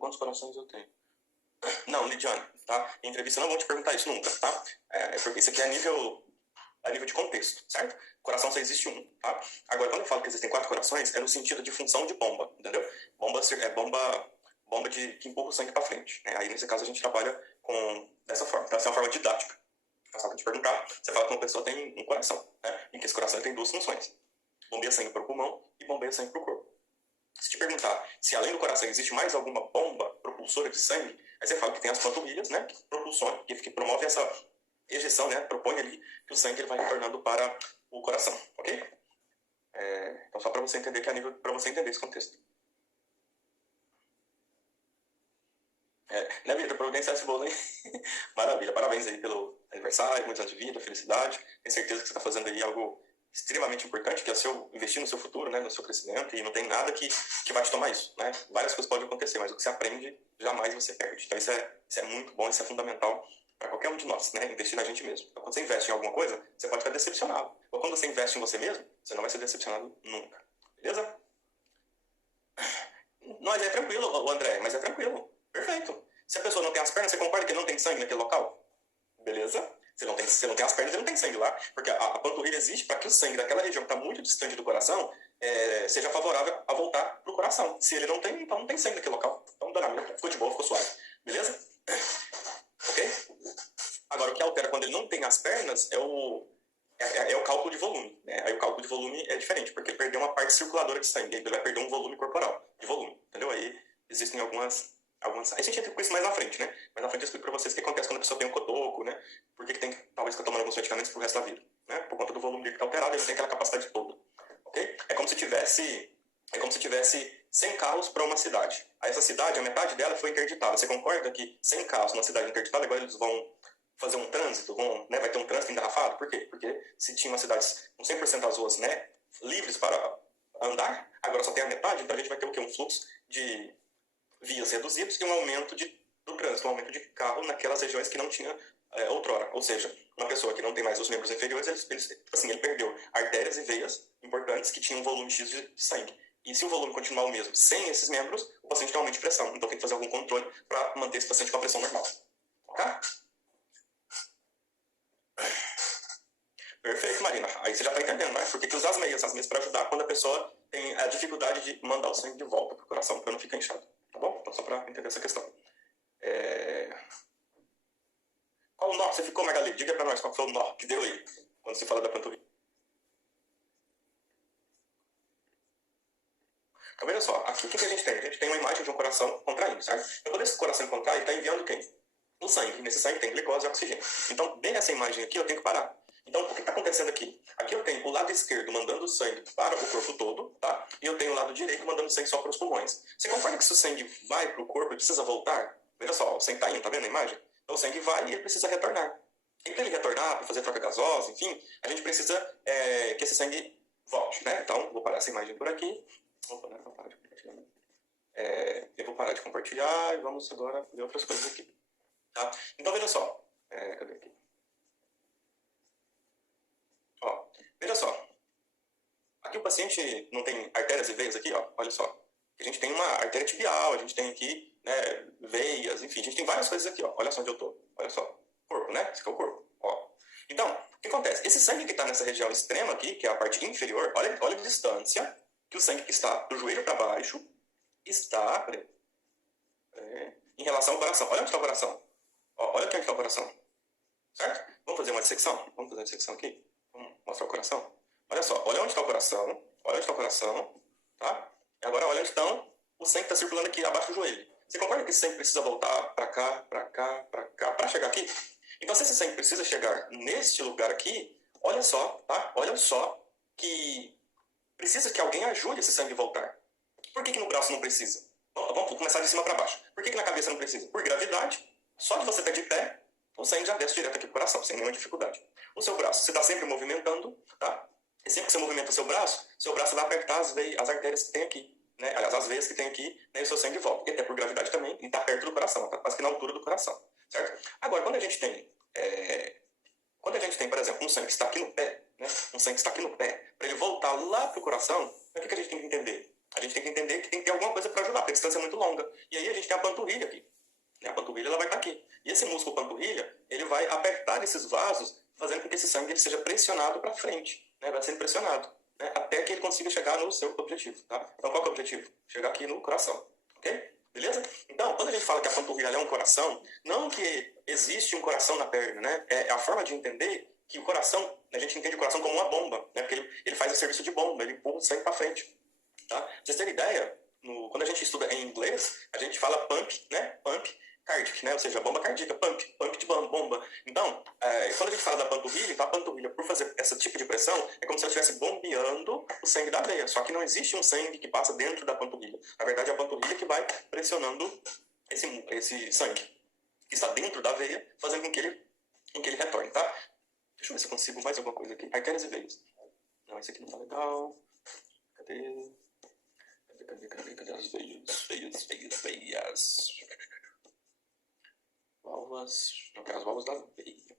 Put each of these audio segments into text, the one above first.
quantos corações eu tenho. Não, Lidiane, tá? Em entrevista não vão te perguntar isso nunca, tá? Porque isso aqui é a nível de contexto, certo? Coração só existe um, tá? Agora, quando eu falo que existem 4 corações, é no sentido de função de bomba, entendeu? Bomba que empurra o sangue para frente, né? Aí, nesse caso, a gente trabalha dessa forma. Então, essa é uma forma didática. Só pra te perguntar, você fala que uma pessoa tem um coração, né? E que esse coração tem 2 funções. Bombeia sangue para o pulmão e bombeia sangue para o corpo. Se te perguntar se além do coração existe mais alguma bomba propulsora de sangue, aí você fala que tem as panturrilhas, né? Que promove essa ejeção, né? Propõe ali que o sangue ele vai retornando para o coração, ok? Então só para você entender para você entender esse contexto. Né, Vitor? Providenciar esse bolo aí. Maravilha, parabéns aí pelo aniversário, muitos anos de vida, felicidade. Tenho certeza que você está fazendo aí algo extremamente importante, que é investir no seu futuro, né, no seu crescimento, e não tem nada que vai te tomar isso, né? Várias coisas podem acontecer, mas o que você aprende, jamais você perde. Então isso é muito bom, isso é fundamental para qualquer um de nós, né? Investir na gente mesmo. Então, quando você investe em alguma coisa, você pode ficar decepcionado. Ou quando você investe em você mesmo, você não vai ser decepcionado nunca. Beleza? Mas é tranquilo, André, mas é tranquilo. Perfeito. Se a pessoa não tem as pernas, você concorda que não tem sangue naquele local? Beleza? Você não tem as pernas e não tem sangue lá. Porque a panturrilha existe para que o sangue daquela região que está muito distante do coração seja favorável a voltar pro coração. Se ele não tem, então não tem sangue naquele local. Então dá nada. Ficou de boa, ficou suave. Beleza? Ok? Agora, o que altera quando ele não tem as pernas é o cálculo de volume. Né? Aí o cálculo de volume é diferente, porque ele perdeu uma parte circuladora de sangue. Ele vai perder um volume corporal de volume. Entendeu? Aí existem algumas... A gente entra com isso mais na frente, né? Mais na frente eu explico pra vocês o que acontece quando a pessoa tem um cotoco, né? Por que tem que, talvez, ficar tomando alguns medicamentos pro resto da vida, né? Por conta do volume dele que tá alterado, ele não tem aquela capacidade toda, ok? É como se tivesse 100 carros para uma cidade. Aí essa cidade, a metade dela foi interditada. Você concorda que 100 carros numa cidade interditada, agora eles vão fazer um trânsito, vai ter um trânsito engarrafado? Por quê? Porque se tinha umas cidades com 100% das ruas, né, livres para andar, agora só tem a metade, então a gente vai ter o quê? Um fluxo de vias reduzidos e um aumento do trânsito, um aumento de carro naquelas regiões que não tinha outrora. Ou seja, uma pessoa que não tem mais os membros inferiores, ele perdeu artérias e veias importantes que tinham um volume X de sangue. E se o volume continuar o mesmo sem esses membros, o paciente tem aumento de pressão. Então tem que fazer algum controle para manter esse paciente com a pressão normal. Ok? Perfeito, Marina. Aí você já está entendendo, né? Por que usar as meias? As meias para ajudar quando a pessoa tem a dificuldade de mandar o sangue de volta para o coração, para não ficar inchado. Tá bom? Então só para entender essa questão. Qual o nó? Você ficou, Magali? Diga para nós qual foi o nó que deu aí, quando se fala da panturrilha. Então, veja só, aqui o que a gente tem? A gente tem uma imagem de um coração contraindo, certo? Então, quando esse coração contrai, ele está enviando quem? O sangue. Nesse sangue tem glicose e oxigênio. Então, bem nessa imagem aqui, eu tenho que parar. Então, o que está acontecendo aqui? Aqui eu tenho o lado esquerdo mandando o sangue para o corpo todo, tá? E eu tenho o lado direito mandando sangue só para os pulmões. Você concorda que se o sangue vai para o corpo, ele precisa voltar? Veja só, o sangue está indo, tá vendo a imagem? Então, o sangue vai e ele precisa retornar. E para ele retornar, para fazer troca gasosa, enfim, a gente precisa que esse sangue volte, né? Então, vou parar essa imagem por aqui. Opa, né? Vou parar de compartilhar. Eu vou parar de compartilhar e vamos agora ver outras coisas aqui. Tá? Então, veja só. Cadê aqui? Ó, veja só. Aqui o paciente não tem artérias e veias aqui, ó. Olha só. A gente tem uma artéria tibial, a gente tem aqui, né, veias, enfim, a gente tem várias coisas aqui, ó. Olha só onde eu tô. Olha só. Corpo, né? Esse aqui é o corpo. Ó. Então, o que acontece? Esse sangue que está nessa região extrema aqui, que é a parte inferior, olha a distância que o sangue que está do joelho para baixo está em relação ao coração. Olha onde está o coração. Ó, olha aqui onde está o coração. Certo? Vamos fazer uma dissecção? Vamos fazer uma dissecção aqui? Vamos mostrar o coração? Olha só, olha onde está o coração. Olha onde está o coração. Tá? E agora olha onde estão o sangue que está circulando aqui abaixo do joelho. Você concorda que esse sangue precisa voltar para cá, para cá, para cá, para chegar aqui? Então, se esse sangue precisa chegar neste lugar aqui, olha só, tá? Olha só que precisa que alguém ajude esse sangue a voltar. Por que no braço não precisa? Vamos começar de cima para baixo. Por que na cabeça não precisa? Por gravidade. Só de você estar de pé, o sangue já desce direto aqui para o coração, sem nenhuma dificuldade. O seu braço, você está sempre movimentando, tá? E sempre que você movimenta o seu braço vai apertar as artérias que tem aqui. Né? Aliás, as veias que tem aqui, né? E o seu sangue volta. E até por gravidade também, e está perto do coração, está quase que na altura do coração. Certo? Agora, quando a gente tem, por exemplo, um sangue que está aqui no pé, né? Um sangue que está aqui no pé, para ele voltar lá para o coração, o que a gente tem que entender? A a gente tem que entender que tem que ter alguma coisa para ajudar, porque a distância é muito longa. E aí a gente tem a panturrilha aqui. A panturrilha ela vai estar aqui. E esse músculo panturrilha, ele vai apertar esses vasos, fazendo com que esse sangue ele seja pressionado para frente, né? Vai sendo pressionado, né? Até que ele consiga chegar no seu objetivo, tá? Então qual que é o objetivo? Chegar aqui no coração, ok? Beleza? Então, quando a gente fala que a panturrilha é um coração, não que existe um coração na perna, né? É a forma de entender que o coração, a gente entende o coração como uma bomba, né? Porque ele faz o serviço de bomba, ele empurra o sangue para frente, tá? Pra vocês terem ideia, quando a gente estuda em inglês, a gente fala pump, né? Pump cardiac, né? Ou seja, bomba cardíaca, pump de bomba. Então, quando a gente fala da panturrilha, então a panturrilha, por fazer esse tipo de pressão, é como se ela estivesse bombeando o sangue da veia. Só que não existe um sangue que passa dentro da panturrilha. Na verdade, é a panturrilha que vai pressionando esse sangue que está dentro da veia, fazendo com que ele retorne, tá? Deixa eu ver se eu consigo mais alguma coisa aqui. Artérias e veias. Não, esse aqui não tá legal. Cadê? Cadê as veias? Válvulas. Eu quero as válvulas da veia.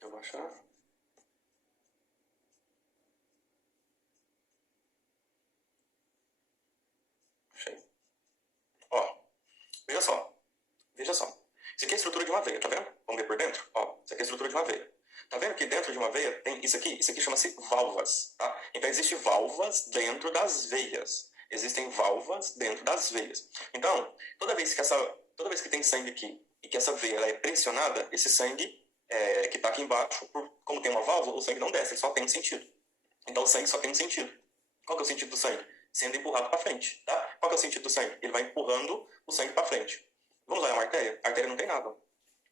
Eu vou achar. Achei. Ó, veja só. Isso aqui é a estrutura de uma veia, tá vendo? Vamos ver por dentro? Ó, isso aqui é a estrutura de uma veia. Tá vendo que dentro de uma veia tem isso aqui? Isso aqui chama-se válvulas, tá? Então, existem válvulas dentro das veias. Existem válvulas dentro das veias. Então, toda vez que tem sangue aqui e que essa veia ela é pressionada, esse sangue que está aqui embaixo, como tem uma válvula, o sangue não desce, ele só tem um sentido. Então, o sangue só tem um sentido. Qual que é o sentido do sangue? Sendo empurrado para frente, tá? Qual que é o sentido do sangue? Ele vai empurrando o sangue para frente. Vamos lá, uma artéria? A artéria não tem nada.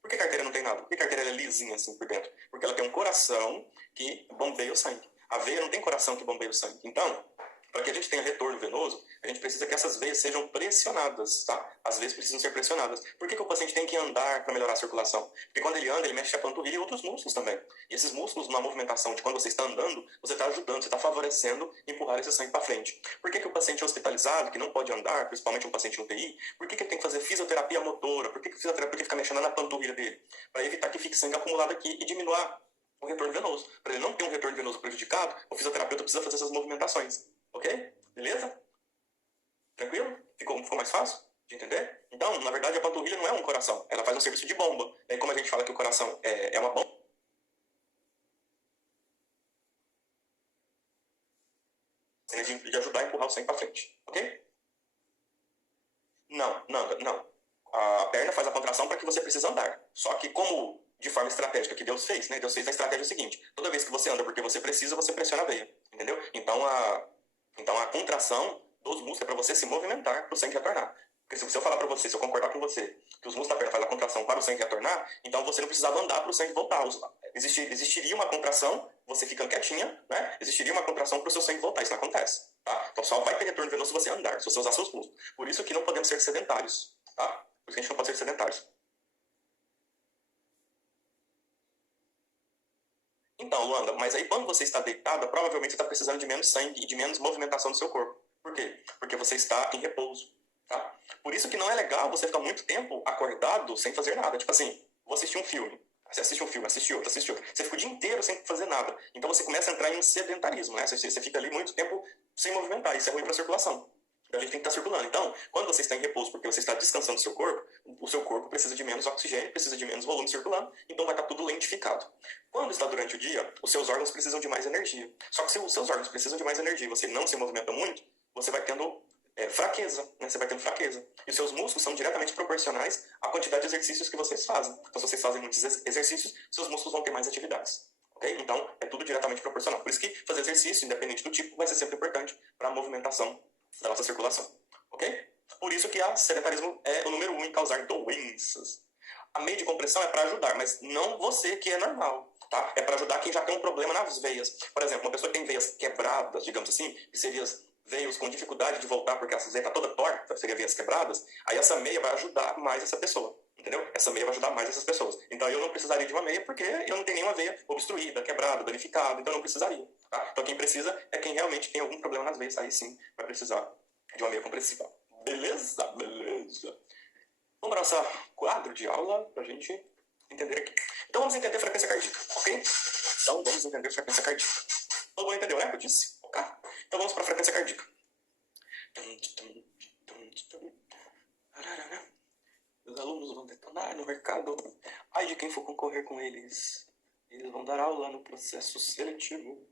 Por que a artéria não tem nada? Por que a artéria é lisinha assim por dentro? Porque ela tem um coração que bombeia o sangue. A veia não tem coração que bombeia o sangue. Então, para que a gente tenha retorno venoso, a gente precisa que essas veias sejam pressionadas, tá? As veias precisam ser pressionadas. Por que o paciente tem que andar para melhorar a circulação? Porque quando ele anda, ele mexe a panturrilha e outros músculos também. E esses músculos, na movimentação de quando você está andando, você está ajudando, você está favorecendo empurrar esse sangue para frente. Por que o paciente é hospitalizado, que não pode andar, principalmente um paciente UTI, por que ele tem que fazer fisioterapia motora? Por que a fisioterapia fica mexendo na panturrilha dele? Para evitar que fique sangue acumulado aqui e diminuir o retorno venoso. Para ele não ter um retorno venoso prejudicado, o fisioterapeuta precisa fazer essas movimentações. Ok? Beleza? Tranquilo? Ficou mais fácil de entender? Então, na verdade, a panturrilha não é um coração. Ela faz um serviço de bomba. Daí, como a gente fala que o coração é uma bomba, de ajudar a empurrar o sangue para frente. Ok? Não. A perna faz a contração para que você precise andar. Só que como de forma estratégica que Deus fez, né? Deus fez a estratégia seguinte. Toda vez que você anda porque você precisa, você pressiona a veia. Entendeu? Então a contração dos músculos é para você se movimentar para o sangue retornar. Porque se eu falar para você, se eu concordar com você, que os músculos da perna fazem a contração para o sangue retornar, então você não precisava andar para o sangue voltar. Existiria uma contração, você ficando quietinha, né? Existiria uma contração para o seu sangue voltar. Isso não acontece, tá? Então só vai ter retorno venoso se você andar, se você usar seus músculos. Por isso que não podemos ser sedentários, tá? Por isso que a gente não pode ser sedentários. Então, Luanda, mas aí quando você está deitada, provavelmente você está precisando de menos sangue e de menos movimentação do seu corpo. Por quê? Porque você está em repouso, tá? Por isso que não é legal você ficar muito tempo acordado sem fazer nada. Tipo assim, vou assistir um filme. Você assiste um filme, assiste outro. Você fica o dia inteiro sem fazer nada. Então você começa a entrar em um sedentarismo, né? Você fica ali muito tempo sem movimentar. Isso é ruim para a circulação. A gente tem que estar circulando. Então, quando você está em repouso porque você está descansando o seu corpo precisa de menos oxigênio, precisa de menos volume circulando, então vai estar tudo lentificado. Quando está durante o dia, os seus órgãos precisam de mais energia. Só que se os seus órgãos precisam de mais energia e você não se movimenta muito, você vai tendo fraqueza, né? Você vai tendo fraqueza. E os seus músculos são diretamente proporcionais à quantidade de exercícios que vocês fazem. Então, se vocês fazem muitos exercícios, seus músculos vão ter mais atividades. Okay? Então, é tudo diretamente proporcional. Por isso que fazer exercício, independente do tipo, vai ser sempre importante para a movimentação da nossa circulação. Ok? Por isso que o sedentarismo é o número 1 em causar doenças. A meia de compressão é para ajudar, mas não você que é normal. Tá? É para ajudar quem já tem um problema nas veias. Por exemplo, uma pessoa que tem veias quebradas, digamos assim, que seriam veias com dificuldade de voltar porque a veia está toda torta, seria veias quebradas, aí essa meia vai ajudar mais essa pessoa. Entendeu? Essa meia vai ajudar mais essas pessoas. Então eu não precisaria de uma meia porque eu não tenho nenhuma veia obstruída, quebrada, danificada, então eu não precisaria. Tá? Então quem precisa é quem realmente tem algum problema nas veias, aí sim vai precisar de uma meia compressiva. Beleza? Vamos para o nosso quadro de aula para a gente entender aqui. Então vamos entender a frequência cardíaca, ok? Então vamos entender a frequência cardíaca. Todo mundo entendeu, né? Eu disse? Ok? Então vamos para a frequência cardíaca. Os alunos vão detonar no mercado. Ai de quem for concorrer com eles. Eles vão dar aula no processo seletivo.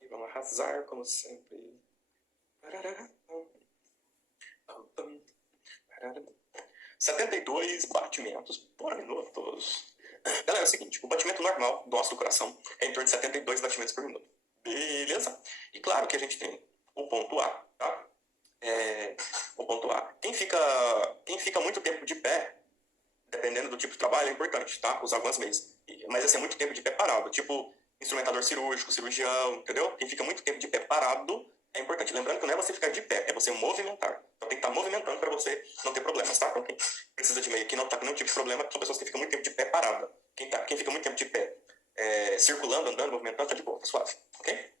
E vão arrasar como sempre. 72 batimentos por minuto. Galera, é o seguinte, o batimento normal do nosso coração é em torno de 72 batimentos por minuto. Beleza? E claro que a gente tem o ponto A, tá? O ponto A. Quem fica muito tempo de pé, dependendo do tipo de trabalho, é importante, tá? Usar algumas meias. Mas assim, é muito tempo de pé parado. Tipo, instrumentador cirúrgico, cirurgião, entendeu? Quem fica muito tempo de pé parado é importante. Lembrando que não é você ficar de pé, é você movimentar. Então tem que estar movimentando para você não ter problemas, tá? Então quem precisa de meia que não tá com nenhum tipo de problema são pessoas que ficam muito tempo de pé parada. Quem fica muito tempo de pé circulando, andando, movimentando, tá de boa, tá suave, ok?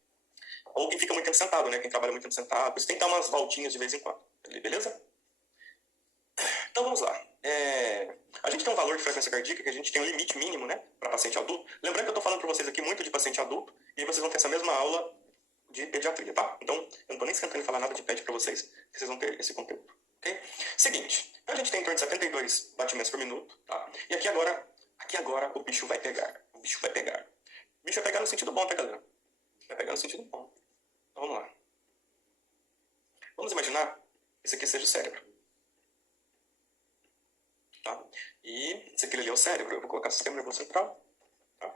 Ou quem fica muito tempo sentado, né? Quem trabalha muito tempo sentado, isso tem que dar umas voltinhas de vez em quando, beleza? Então vamos lá. A gente tem um valor de frequência cardíaca que a gente tem um limite mínimo, né, para paciente adulto. Lembrando que eu estou falando para vocês aqui muito de paciente adulto e vocês vão ter essa mesma aula de pediatria, tá? Então eu não estou nem esquentando em falar nada de ped para vocês, que vocês vão ter esse conteúdo, ok? Seguinte, a gente tem em torno de 72 batimentos por minuto, tá? E aqui agora o bicho vai pegar. O bicho vai pegar. O bicho vai pegar no sentido bom, tá, galera? Vai pegar no sentido bom. Então vamos lá. Vamos imaginar que isso aqui seja o cérebro. Tá? E esse aqui ali é o cérebro. Eu vou colocar sistema nervoso central. Tá?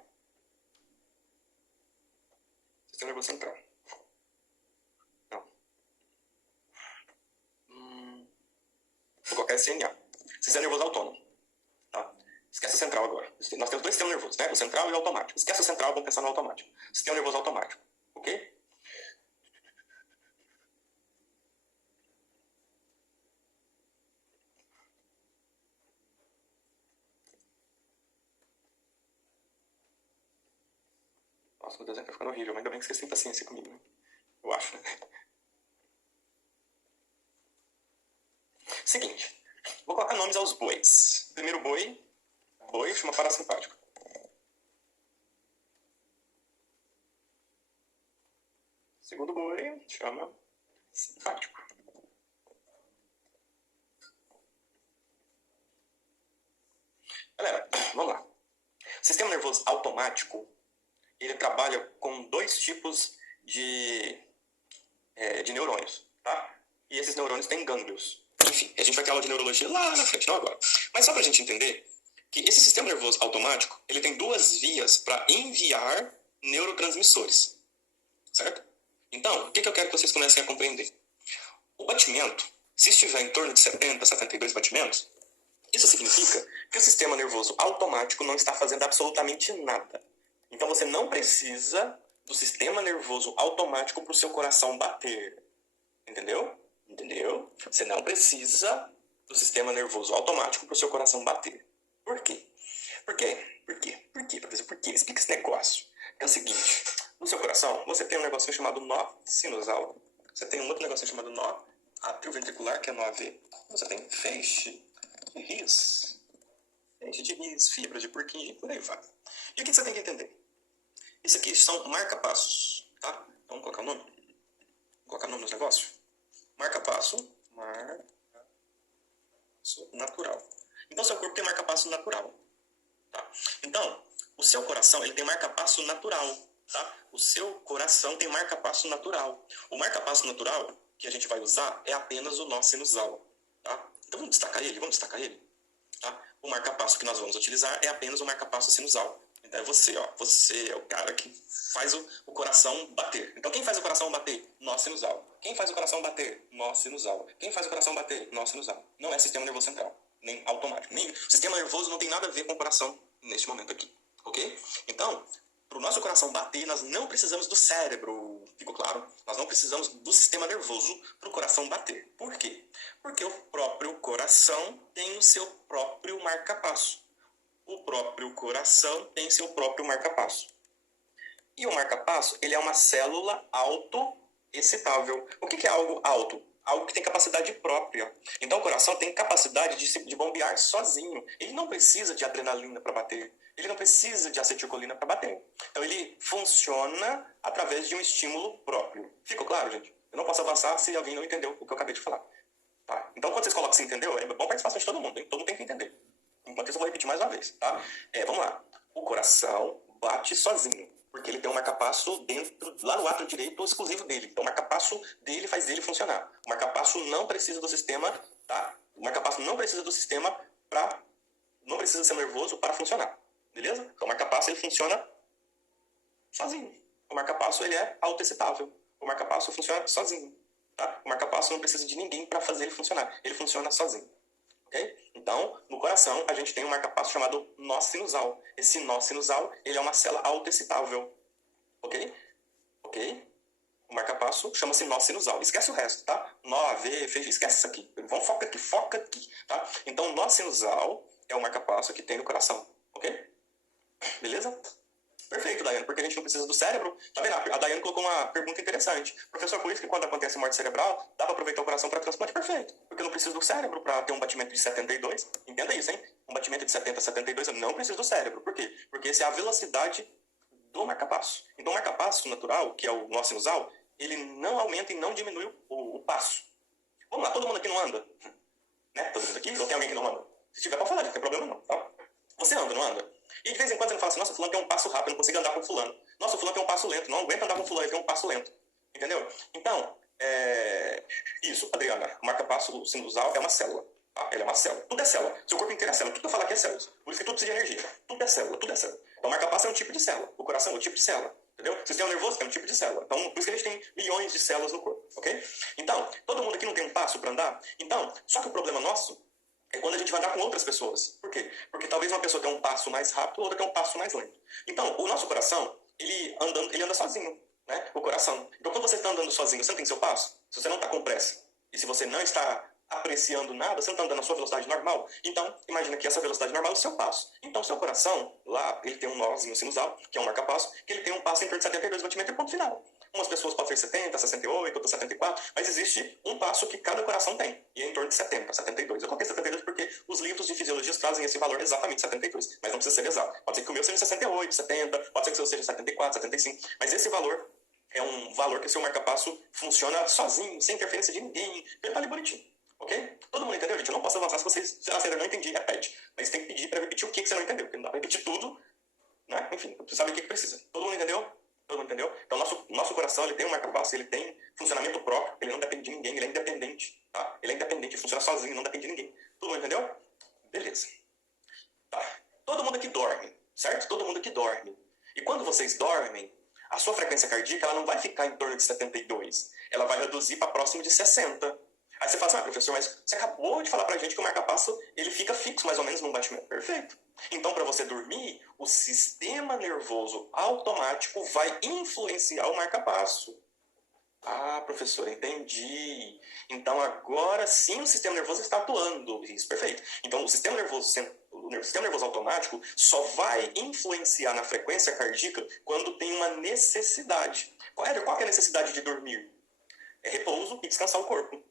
Sistema nervoso central. Não. Vou colocar SNA. Sistema nervoso autônomo. Tá? Esquece o central agora. Nós temos dois sistemas nervosos, né? O central e o automático. Esquece o central, vamos pensar no automático. Sistema nervoso automático. Ok? Nossa, o desenho tá ficando horrível, mas ainda bem que vocês têm paciência comigo, né? Eu acho, né? Seguinte, vou colocar nomes aos bois. Primeiro boi chama parasimpático. Segundo boi chama simpático. Galera, vamos lá. O sistema nervoso automático, ele trabalha com dois tipos de neurônios, tá? E esses neurônios têm gânglios. Enfim, a gente vai ter aula de neurologia lá na frente, não agora. Mas só pra gente entender que esse sistema nervoso automático, ele tem duas vias para enviar neurotransmissores, certo? Então, o que eu quero que vocês comecem a compreender? O batimento, se estiver em torno de 70, 72 batimentos, isso significa que o sistema nervoso automático não está fazendo absolutamente nada. Então você não precisa do sistema nervoso automático para o seu coração bater. Entendeu? Entendeu? Você não precisa do sistema nervoso automático para o seu coração bater. Por quê? Por quê? Por quê? Por quê, professor? Por quê? Explica esse negócio. É o seguinte, no seu coração, você tem um negocinho chamado nó sinusal. Você tem um outro negocinho chamado nó atrioventricular, que é nó AV. Você tem feixe de ris. Feixe de ris, fibra de Purkinje, por aí vai. E o que você tem que entender? Isso aqui são marca-passos, tá? Vamos colocar o nome? Vou colocar o nome nos negócios? Marca-passo natural. Então, seu corpo tem marca-passo natural. Tá? Então, o seu coração ele tem marca-passo natural. Tá? O seu coração tem marca-passo natural. O marca-passo natural que a gente vai usar é apenas o nó sinusal. Tá? Então, vamos destacar ele? Tá? O marca-passo que nós vamos utilizar é apenas o marca-passo sinusal. Então, é você, ó. Você é o cara que faz o coração bater. Então, quem faz o coração bater? Nó sinusal. Quem faz o coração bater? Nó sinusal. Quem faz o coração bater? Nó sinusal. Não é sistema nervoso central, nem automático. Nem o sistema nervoso não tem nada a ver com o coração neste momento aqui, ok? Então, para o nosso coração bater, nós não precisamos do cérebro, ficou claro? Nós não precisamos do sistema nervoso para o coração bater. Por quê? Porque o próprio coração tem o seu próprio marca-passo. O próprio coração tem seu próprio marca-passo. E o marca-passo, ele é uma célula autoexcitável. O que é algo auto? Algo que tem capacidade própria. Então, coração tem capacidade de bombear sozinho. Ele não precisa de adrenalina para bater. Ele não precisa de acetilcolina para bater. Então ele funciona através de um estímulo próprio. Ficou claro, gente? Eu não posso avançar se alguém não entendeu o que eu acabei de falar. Tá? Então quando vocês colocam se entendeu, é bom participação de todo mundo. Hein? Todo mundo tem que entender. Enquanto isso eu vou repetir mais uma vez. Tá? Vamos lá. O coração bate sozinho. Porque ele tem um marcapasso dentro, lá no átrio direito exclusivo dele. Então o marcapasso dele faz ele funcionar. O marcapasso não precisa do sistema, tá? O marcapasso não precisa do sistema para... Não precisa ser nervoso para funcionar. Beleza? Então o marcapasso ele funciona sozinho. O marcapasso ele é autoexcitável. O marcapasso funciona sozinho. Tá? O marcapasso não precisa de ninguém para fazer ele funcionar. Ele funciona sozinho. Okay? Então, no coração, a gente tem um marcapasso chamado nó sinusal. Esse nó sinusal, ele é uma célula autoexcitável. Ok? Ok? O marcapasso chama-se nó sinusal. Esquece o resto, tá? Nó, AV, esquece isso aqui. Vamos foca aqui, tá? Então, o nó sinusal é o marcapasso que tem no coração. Ok? Beleza? Perfeito, Daiane, porque a gente não precisa do cérebro. Tá vendo? A Daiane colocou uma pergunta interessante. Professor, por isso que quando acontece morte cerebral, dá para aproveitar o coração para transplante? Perfeito. Porque eu não preciso do cérebro para ter um batimento de 72. Entenda isso, hein? Um batimento de 70 a 72, eu não preciso do cérebro. Por quê? Porque essa é a velocidade do marcapasso. Então, o marcapasso natural, que é o nó sinusal, ele não aumenta e não diminui o passo. Vamos lá, todo mundo aqui não anda? Né? Todo mundo aqui? Ou tem alguém que não anda? Se tiver, pode falar, não tem problema não, tá? Você anda, não anda? E de vez em quando você não fala assim, nossa, fulano tem um passo rápido, eu não consigo andar com fulano. Nossa, fulano tem um passo lento, não aguenta andar com fulano, ele tem um passo lento. Entendeu? Então, isso, Adriana, o marca-passo sinusal é uma célula. Tá? Ele é uma célula. Tudo é célula. Seu corpo inteiro é célula. Tudo que eu falar aqui é células. Por isso que tudo precisa de energia. Tudo é célula, tudo é célula. Então, o marca-passo é um tipo de célula. O coração é um tipo de célula. Entendeu? O sistema nervoso é um tipo de célula. Então, por isso que a gente tem milhões de células no corpo. Ok? Então, todo mundo aqui não tem um passo para andar? Então, só que o problema nosso é quando a gente vai andar com outras pessoas. Por quê? Porque talvez uma pessoa tenha um passo mais rápido, outra tenha um passo mais lento. Então, o nosso coração, ele anda sozinho, né? O coração. Então, quando você está andando sozinho, você não tem seu passo? Se você não está com pressa, e se você não está apreciando nada, você não está andando na sua velocidade normal, então, imagina que essa velocidade normal é o seu passo. Então, o seu coração, lá, ele tem um nózinho sinusal, que é um marca-passo, que ele tem um passo em torno de 72 batimentos e ponto final. Umas pessoas podem ter 70, 68, outras 74, mas existe um passo que cada coração tem, e é em torno de 70, 72. Eu coloquei 72 porque os livros de fisiologia trazem esse valor exatamente 72, mas não precisa ser exato. Pode ser que o meu seja 68, 70, pode ser que o seu seja 74, 75, mas esse valor é um valor que o seu marca-passo funciona sozinho, sem interferência de ninguém, ele tá ali bonitinho. Ok? Todo mundo entendeu, gente? Eu não posso avançar se vocês, se você não entender, repete. Mas tem que pedir para repetir o que você não entendeu, porque não dá para repetir tudo, né? Enfim, você sabe o que precisa. Todo mundo entendeu? Todo mundo entendeu? Então, nosso coração, ele tem um marca-passo, ele tem funcionamento próprio, ele não depende de ninguém, ele é independente, tá? Ele é independente, ele funciona sozinho, não depende de ninguém. Todo mundo entendeu? Beleza. Tá. Todo mundo aqui dorme, certo? Todo mundo aqui dorme. E quando vocês dormem, a sua frequência cardíaca, ela não vai ficar em torno de 72. Ela vai reduzir para próximo de 60. Aí você fala assim, professor, mas você acabou de falar pra gente que o marca-passo, ele fica fixo mais ou menos num batimento. Perfeito. Então, para você dormir, o sistema nervoso automático vai influenciar o marca-passo. Ah, professor, entendi. Então, agora sim o sistema nervoso está atuando. Isso, perfeito. Então, o sistema nervoso automático só vai influenciar na frequência cardíaca quando tem uma necessidade. Qual é a necessidade de dormir? É repouso e descansar o corpo.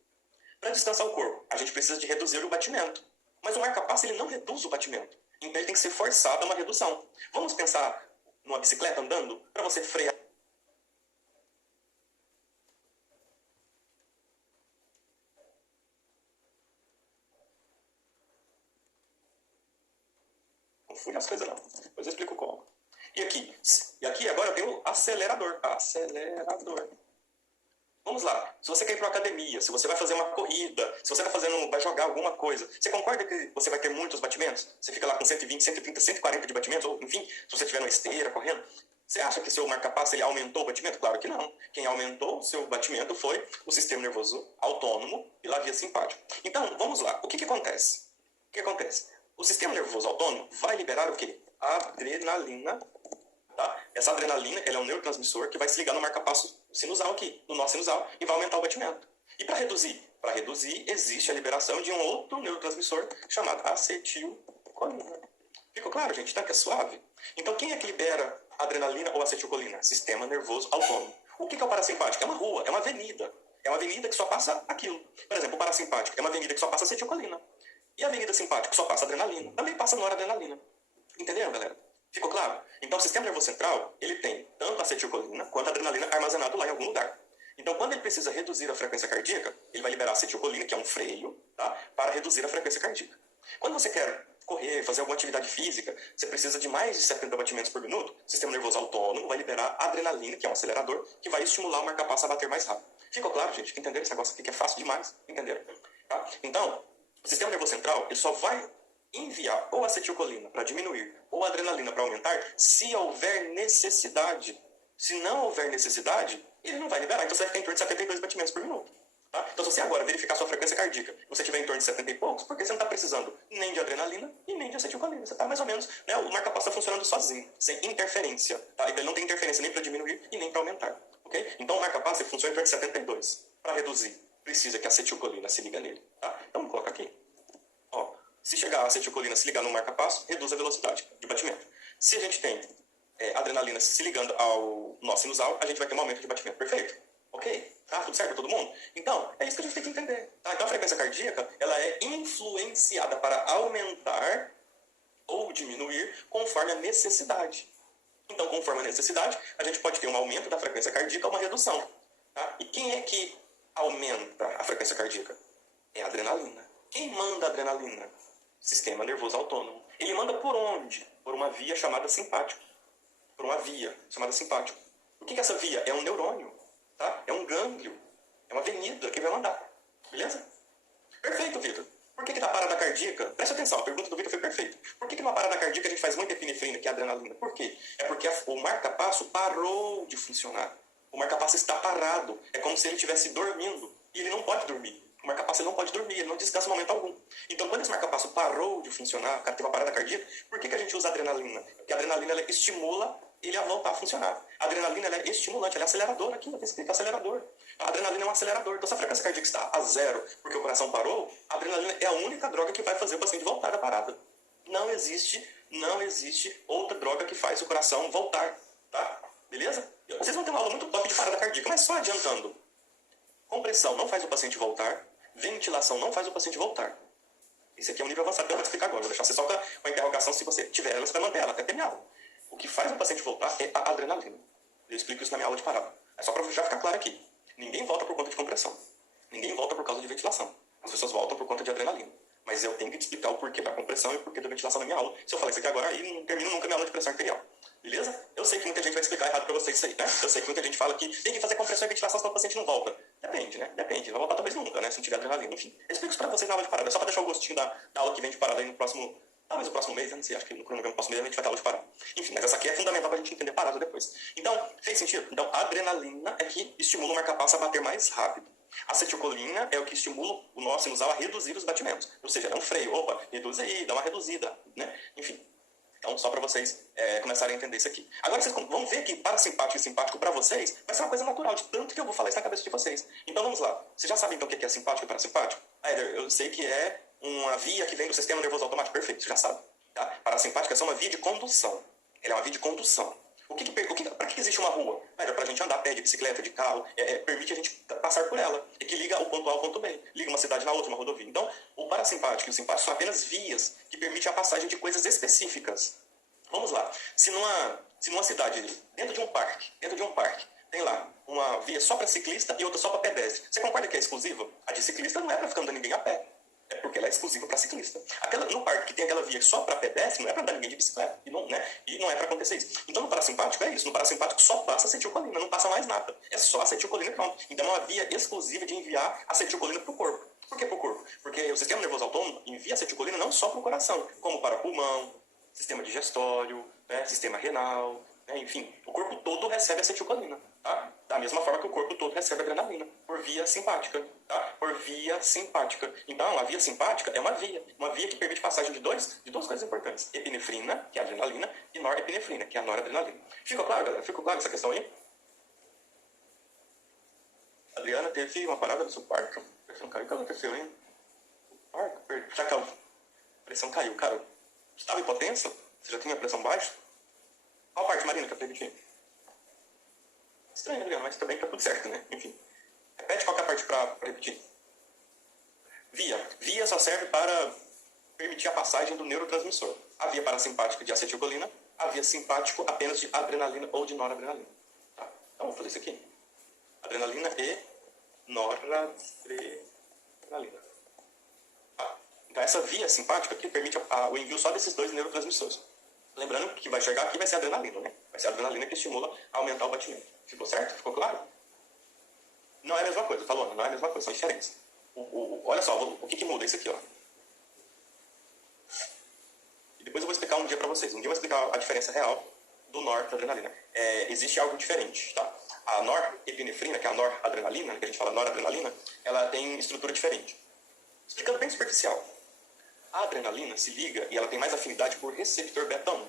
Para descansar o corpo, a gente precisa de reduzir o batimento. Mas o marca-passo, ele não reduz o batimento. Então ele tem que ser forçado a uma redução. Vamos pensar numa bicicleta andando? Para você frear. Não fui as coisas não. Depois eu explico como. E aqui agora eu tenho o acelerador. Acelerador. Vamos lá, se você quer ir para uma academia, se você vai fazer uma corrida, se você vai jogar alguma coisa, você concorda que você vai ter muitos batimentos? Você fica lá com 120, 130, 140 de batimentos, ou enfim, se você estiver numa esteira, correndo, você acha que seu marca-passo ele aumentou o batimento? Claro que não. Quem aumentou o seu batimento foi o sistema nervoso autônomo pela via simpática. Então, vamos lá, o que acontece? O que acontece? O sistema nervoso autônomo vai liberar o quê? Adrenalina. Tá? Essa adrenalina ela é um neurotransmissor que vai se ligar no marca-passo sinusal aqui, no nó sinusal, e vai aumentar o batimento. E para reduzir? Para reduzir, existe a liberação de um outro neurotransmissor chamado acetilcolina. Ficou claro, gente? Tá que é suave? Então, quem é que libera adrenalina ou acetilcolina? Sistema nervoso autônomo. O que é o parasimpático? É uma rua, é uma avenida. é uma avenida que só passa aquilo. Por exemplo, o parasimpático é uma avenida que só passa acetilcolina. E a avenida simpática que só passa adrenalina, também passa noradrenalina. Entenderam, galera? Ficou claro? Então, o sistema nervoso central, ele tem tanto a acetilcolina quanto a adrenalina armazenado lá em algum lugar. Então, quando ele precisa reduzir a frequência cardíaca, ele vai liberar a acetilcolina, que é um freio, tá? Para reduzir a frequência cardíaca. Quando você quer correr, fazer alguma atividade física, você precisa de mais de 70 batimentos por minuto, o sistema nervoso autônomo vai liberar a adrenalina, que é um acelerador, que vai estimular o marcapasso a bater mais rápido. Ficou claro, gente? Entenderam esse negócio aqui que é fácil demais? Entenderam? Tá? Então, o sistema nervoso central, ele só vai enviar ou acetilcolina para diminuir ou adrenalina para aumentar se houver necessidade. Se não houver necessidade, ele não vai liberar. Então você vai ficar em torno de 72 batimentos por minuto. Tá? Então se você agora verificar sua frequência cardíaca, você estiver em torno de 70 e poucos, porque você não está precisando nem de adrenalina e nem de acetilcolina. Você está mais ou menos, né, o marca-passo está funcionando sozinho, sem interferência. Tá? Então ele não tem interferência nem para diminuir e nem para aumentar. Okay? Então o marca-passo funciona em torno de 72. Para reduzir, precisa que a acetilcolina se liga nele. Tá? Então vamos colocar aqui. Ó, se chegar a acetilcolina se ligar no marca-passo, reduz a velocidade de batimento. Se a gente tem adrenalina se ligando ao nó sinusal, a gente vai ter um aumento de batimento. Perfeito? Ok? Tá? Tudo certo para todo mundo? Então, é isso que a gente tem que entender. Tá? Então, a frequência cardíaca ela é influenciada para aumentar ou diminuir conforme a necessidade. Então, conforme a necessidade, a gente pode ter um aumento da frequência cardíaca ou uma redução. Tá? E quem é que aumenta a frequência cardíaca? É a adrenalina. Quem manda a adrenalina? Sistema nervoso autônomo. Ele manda por onde? Por uma via chamada simpático. Por uma via chamada simpático. O que é essa via? É um neurônio. Tá? É um gânglio. É uma avenida que vai mandar. Beleza? Perfeito, Vitor. Por que na parada cardíaca... Presta atenção, a pergunta do Vitor foi perfeita. Por que numa parada cardíaca a gente faz muita epinefrina, que é a adrenalina? Por quê? É porque o marca-passo parou de funcionar. O marca-passo está parado. É como se ele estivesse dormindo. E ele não pode dormir. O marca-passo não pode dormir, ele não descansa em momento algum. Então, quando esse marca-passo parou de funcionar, o cara teve uma parada cardíaca, por que a gente usa a adrenalina? Porque a adrenalina ela estimula ele a voltar a funcionar. A adrenalina ela é estimulante, ela é aceleradora aqui, vai escrito acelerador. A adrenalina é um acelerador. Então, se a frequência cardíaca está a zero porque o coração parou, a adrenalina é a única droga que vai fazer o paciente voltar da parada. Não existe outra droga que faz o coração voltar. Tá? Beleza? Vocês vão ter uma aula muito top de parada cardíaca, mas só adiantando. Compressão não faz o paciente voltar, ventilação não faz o paciente voltar. Esse aqui é um nível avançado que eu vou explicar agora. Vou deixar você só com a interrogação, se você tiver ela, você vai manter ela até terminar. O que faz o paciente voltar é a adrenalina. Eu explico isso na minha aula de parada. É só para já ficar claro aqui. Ninguém volta por conta de compressão. Ninguém volta por causa de ventilação. As pessoas voltam por conta de adrenalina. Mas eu tenho que te explicar o porquê da compressão e o porquê da ventilação na minha aula. Se eu falar isso aqui agora, aí não termino nunca minha aula de pressão arterial. Beleza? Eu sei que muita gente vai explicar errado pra vocês isso aí, né? Eu sei que muita gente fala que tem que fazer compressão e ventilação senão o paciente não volta. Depende, né? Depende. Vai voltar talvez nunca, né? Se não tiver adrenalina. Enfim, eu explico isso pra vocês na aula de parada. É só pra deixar o gostinho da aula que vem de parada aí no próximo... Talvez o próximo mês, eu não sei, acho que no cronograma do próximo mês a gente vai ter aula de parada. Enfim, mas essa aqui é fundamental pra gente entender parada depois. Então, fez sentido? Então, a adrenalina é que estimula o marca-passo a bater mais rápido. A acetilcolina é o que estimula o nó sinusal a reduzir os batimentos. Ou seja, é um freio. Opa, reduz aí, dá uma reduzida, né? Enfim. Então, só para vocês começarem a entender isso aqui. Agora, vocês vão ver que parasimpático e simpático para vocês vai ser uma coisa natural, de tanto que eu vou falar isso na cabeça de vocês. Então, vamos lá. Vocês já sabem então o que é simpático e parasimpático? Eu sei que é uma via que vem do sistema nervoso automático. Perfeito, você já sabe. Tá? Parasimpática é só uma via de condução. Ela é uma via de condução. Para que existe uma rua? Para a gente andar a pé, de bicicleta, de carro, permite a gente passar por ela. E que liga o ponto A ao ponto B. Liga uma cidade na outra, uma rodovia. Então, o parasimpático e o simpático são apenas vias que permitem a passagem de coisas específicas. Vamos lá. Se numa cidade, dentro de um parque, tem lá uma via só para ciclista e outra só para pedestre. Você concorda que é exclusiva? A de ciclista não é para ficar andando ninguém a pé. É porque ela é exclusiva para ciclista. No parque que tem aquela via só para pedestre, não é para andar ninguém de bicicleta. E não é para acontecer isso. Então, no parasimpático é isso. No parasimpático só passa acetilcolina, não passa mais nada. É só acetilcolina e pronto. Então, é uma via exclusiva de enviar acetilcolina para o corpo. Por que para o corpo? Porque o sistema nervoso autônomo envia acetilcolina não só para o coração, como para pulmão, sistema digestório, né, sistema renal, né, enfim, o corpo todo recebe acetilcolina, tá? Da mesma forma que o corpo todo recebe adrenalina, por via simpática, tá? Por via simpática. Então, a via simpática é uma via que permite passagem de duas coisas importantes: epinefrina, que é a adrenalina, e norepinefrina, que é a noradrenalina. Ficou claro, galera? Ficou claro essa questão aí? Adriana teve uma parada no seu quarto. A pressão caiu. O que aconteceu, hein? Já caiu. A pressão caiu, cara. Você estava hipotensa? Você já tinha pressão baixa? Qual parte, Marina, que eu perdi? Estranho, Adriano, mas também tá tudo certo, né? Enfim. Repete qualquer parte para repetir. Via. Via só serve para permitir a passagem do neurotransmissor. A via parasimpática de acetilcolina, a via simpático apenas de adrenalina ou de noradrenalina. Tá? Então, vou fazer isso aqui. Adrenalina e noradrenalina. Tá? Então, essa via simpática aqui permite o envio só desses dois neurotransmissores. Lembrando que vai chegar aqui vai ser a adrenalina, né? Vai ser a adrenalina que estimula a aumentar o batimento. Ficou certo? Ficou claro? Não é a mesma coisa, falou? Não é a mesma coisa, são diferentes. Olha só, o que muda isso aqui, ó. E depois eu vou explicar um dia pra vocês. Um dia eu vou explicar a diferença real do noradrenalina. Existe algo diferente, tá? A norepinefrina, que é a noradrenalina, que a gente fala noradrenalina, ela tem estrutura diferente. Explicando bem superficial. A adrenalina se liga e ela tem mais afinidade por receptor beta 1.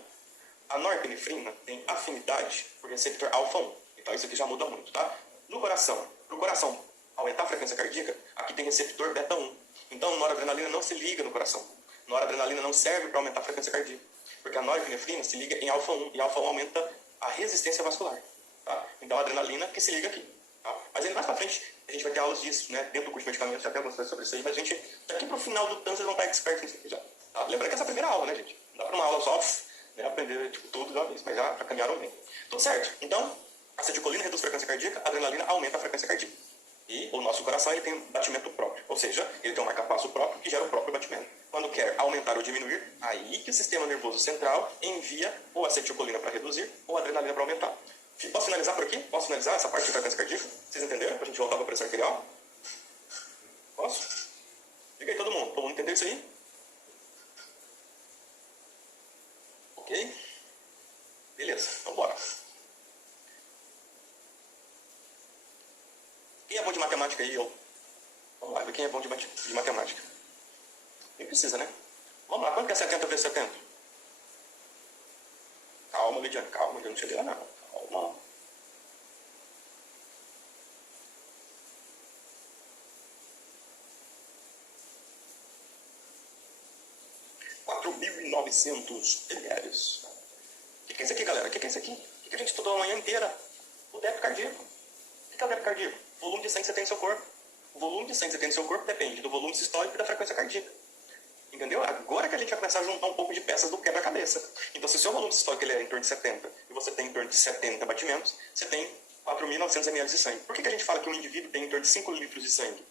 A norepinefrina tem afinidade por receptor alfa 1. Então isso aqui já muda muito, tá? No coração, para o coração aumentar a frequência cardíaca, aqui tem receptor beta 1. Então a noradrenalina não se liga no coração. A noradrenalina não serve para aumentar a frequência cardíaca. Porque a norepinefrina se liga em alfa 1 e alfa 1 aumenta a resistência vascular. Tá? Então a adrenalina que se liga aqui. Tá? Mas aí mais pra frente a gente vai ter aulas disso, né? Dentro do curso de medicamentos, já tem algumas coisas sobre isso aí, mas a gente, daqui pro final do TAN, vocês vão estar expertos nisso aqui já. Tá? Lembrando que essa é a primeira aula, né, gente? Não dá pra uma aula só, né, aprender tipo, tudo de uma vez, mas já caminharam bem. Tudo certo. Então, a acetilcolina reduz a frequência cardíaca, a adrenalina aumenta a frequência cardíaca. E o nosso coração ele tem um batimento próprio, ou seja, ele tem um marcapasso próprio que gera o próprio batimento. Quando quer aumentar ou diminuir, aí que o sistema nervoso central envia ou acetilcolina para reduzir ou adrenalina para aumentar. Posso finalizar por aqui? Posso finalizar essa parte de frequência cardíaca? Vocês entenderam? Para a gente voltar para a pressão arterial? Posso? Diga aí todo mundo. Todo mundo entendeu isso aí? Ok? Beleza, então bora. Quem é bom de matemática aí? Vamos lá, ver quem é bom de matemática. Nem precisa, né? Vamos lá, quanto que é 70 vezes 70? Calma, Lidiane, calma, eu não cheguei lá não. Calma. ml. O que é isso aqui, galera? O que é isso aqui? O que a gente estudou a manhã inteira? O débito cardíaco. O que é o débito cardíaco? O volume de sangue que você tem no seu corpo. O volume de sangue que você tem no seu corpo depende do volume sistólico e da frequência cardíaca. Entendeu? Agora que a gente vai começar a juntar um pouco de peças do quebra-cabeça. Então, se o seu volume sistólico ele é em torno de 70 e você tem em torno de 70 batimentos, você tem 4.900 ml de sangue. Por que a gente fala que um indivíduo tem em torno de 5 litros de sangue?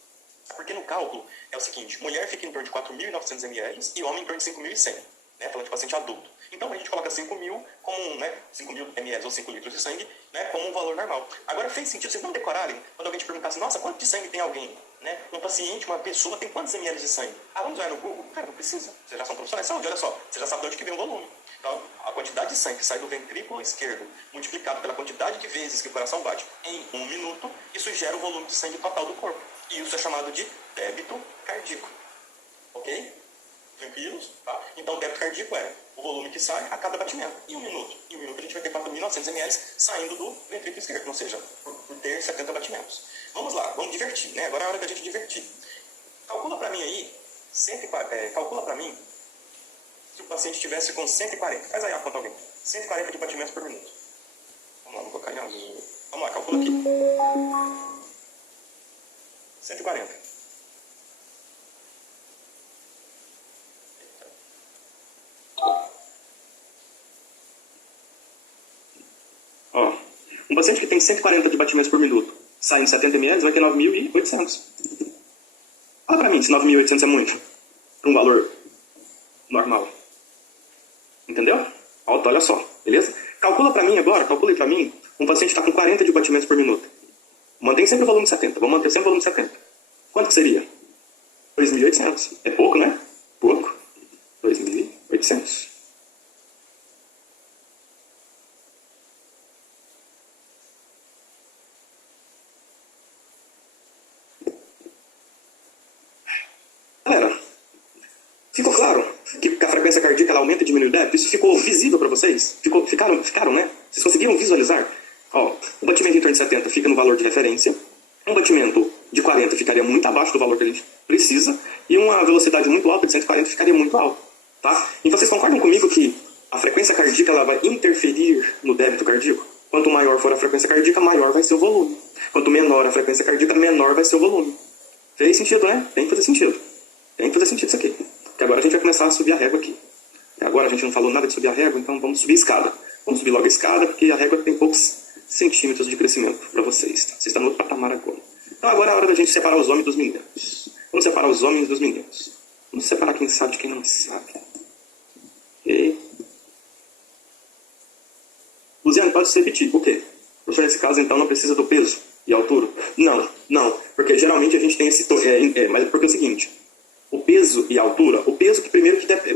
Porque no cálculo é o seguinte, mulher fica em torno de 4.900 ml e homem em torno de 5.100, né? Falando de paciente adulto. Então a gente coloca 5.000 como, né, 5.000 ml ou 5 litros de sangue, né, como um valor normal. Agora fez sentido vocês não decorarem quando alguém te perguntasse, nossa, quanto de sangue tem alguém? Né? Um paciente, uma pessoa tem quantos ml de sangue? Ah, vamos olhar no Google? Cara, não precisa. Vocês já são profissionais de saúde, olha só. Você já sabe de onde que vem o volume. Então, a quantidade de sangue que sai do ventrículo esquerdo multiplicado pela quantidade de vezes que o coração bate em 1 minuto, isso gera o volume de sangue total do corpo. E isso é chamado de débito cardíaco. Ok? Tranquilos? Tá? Então, o débito cardíaco é o volume que sai a cada batimento. Em 1 minuto. Em 1 minuto a gente vai ter 4.900 ml saindo do ventrículo esquerdo, ou seja, por ter 70 batimentos. Vamos lá, vamos divertir, né? Agora é a hora da gente divertir. Calcula pra mim aí, calcula pra mim se o paciente estivesse com 140. Faz aí a conta alguém. 140 de batimentos por minuto. Vamos lá, vou colocar em azul. Vamos lá, calcula aqui. 140. Ó, um paciente que tem 140 de batimentos por minuto, sai em 70 ml, vai ter 9.800. Fala pra mim se 9.800 é muito. Pra um valor normal. Entendeu? Olha só, beleza? Calcula pra mim agora, calcule pra mim, um paciente está com 40 de batimentos por minuto. Mantém sempre o volume de 70. Vamos manter sempre o volume de 70. Quanto que seria? 2.800. É pouco, né? Pouco. 2.800. Galera, ficou claro que a frequência cardíaca ela aumenta e diminui o débito? Isso ficou visível para vocês? Ficaram, né? Vocês conseguiram visualizar? Ó, o batimento em torno de 70 fica no valor de referência. Um batimento de 40 ficaria muito abaixo do valor que a gente precisa. E uma velocidade muito alta de 140 ficaria muito alta. Tá? Então vocês concordam comigo que a frequência cardíaca ela vai interferir no débito cardíaco? Quanto maior for a frequência cardíaca, maior vai ser o volume. Quanto menor a frequência cardíaca, menor vai ser o volume. Fez sentido, né? Tem que fazer sentido. Tem que fazer sentido isso aqui. Porque agora a gente vai começar a subir a régua aqui. Agora a gente não falou nada de subir a régua, então vamos subir a escada. Vamos subir logo a escada, porque a régua tem poucos centímetros de crescimento para vocês. Tá? Vocês estão no outro patamar agora. Então agora é a hora da gente separar os homens dos meninos. Vamos separar os homens dos meninos. Vamos separar quem sabe de quem não sabe. Ok? Luciano, pode se repetir. O quê? Professor, nesse caso, então, não precisa do peso e altura? Não. Porque geralmente a gente tem esse... mas porque é o seguinte. O peso e a altura... O peso